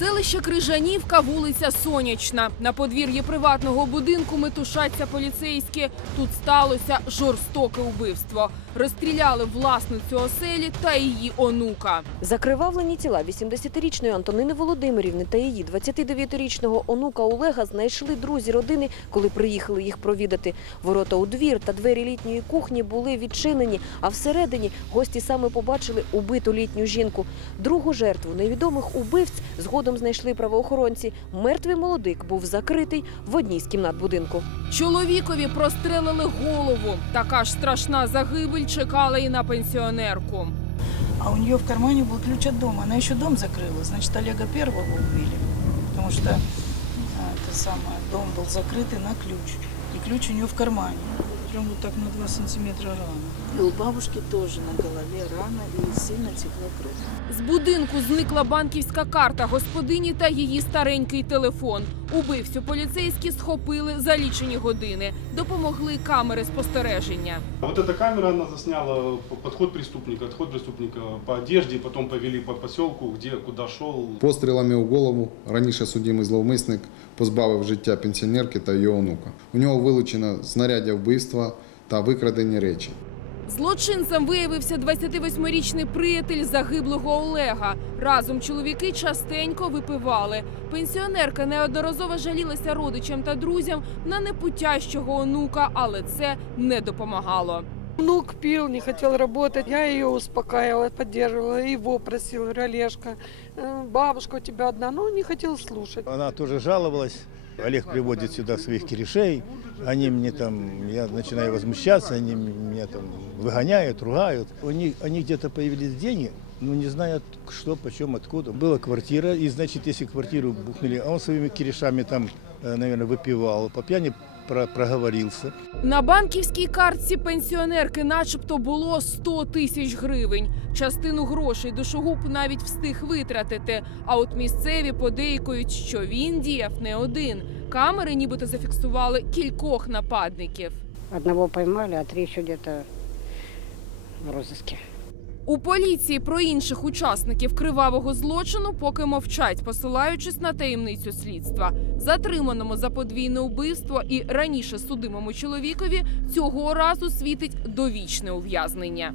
Селище Крижанівка, вулиця Сонячна. На подвір'ї приватного будинку метушаться поліцейські. Тут сталося жорстоке вбивство. Розстріляли власницю оселі та її онука. Закривавлені тіла 80-річної Антонини Володимирівни та її 29-річного онука Олега знайшли друзі родини, коли приїхали їх провідати. Ворота у двір та двері літньої кухні були відчинені, а всередині гості саме побачили убиту літню жінку. Другу жертву невідомих убивць згодом знайшли правоохоронці. Мертвий молодик був закритий в одній з кімнат будинку. Чоловікові прострелили голову. Така ж страшна загибель чекала і на пенсіонерку. А у нее в кармане был ключ от дома. Она еще дом закрыла. Значит, Олега первого убили. Потому что а, это самое, дом был закрытый на ключ. И ключ у нее в кармане. Прям вот так на 2 сантиметра рана. И у бабушки тоже на голове рана и сильно текла кровь. З будинку зникла банківська карта господині та її старенький телефон. Убивцю поліцейські схопили за лічені години. Допомогли камери спостереження. Вот эта камера, она засняла подход преступника, отход преступника по одежде, потом повели по поселку, где, куда шел. Пострілами у голову раніше судимий зловмисник позбавив життя пенсіонерки та її онука. У нього вилучено знаряддя вбивства та викрадені речі. Злочинцем виявився 28-річний приятель загиблого Олега. Разом чоловіки частенько випивали. Пенсіонерка неодноразово жалілася родичам та друзям на непутящого онука, але це не допомагало. Внук пил, не хотел работать. Я ее успокаивала, поддерживала. Его просил, говорю, Олежка, э, бабушка у тебя одна. Но он не хотел слушать. Она тоже жаловалась. Олег приводит сюда своих корешей. Они мне там, я начинаю возмущаться, они меня там выгоняют, ругают. У них, они где-то появились деньги, но не знают, что, почем, откуда. Была квартира, и значит, если квартиру бухнули, а он своими корешами там, э, наверное, выпивал, по пьяни про- проговорился. На банківській картці пенсіонерки, начебто, було 100 тисяч гривень. Частину грошей душогуб навіть встиг витратити. А от місцеві подейкують, що він діяв не один. Камери нібито зафіксували кількох нападників. Одного поймали, а три еще где-то в розыске. У поліції про інших учасників кривавого злочину поки мовчать, посилаючись на таємницю слідства. Затриманому за подвійне вбивство і раніше судимому чоловікові цього разу світить довічне ув'язнення.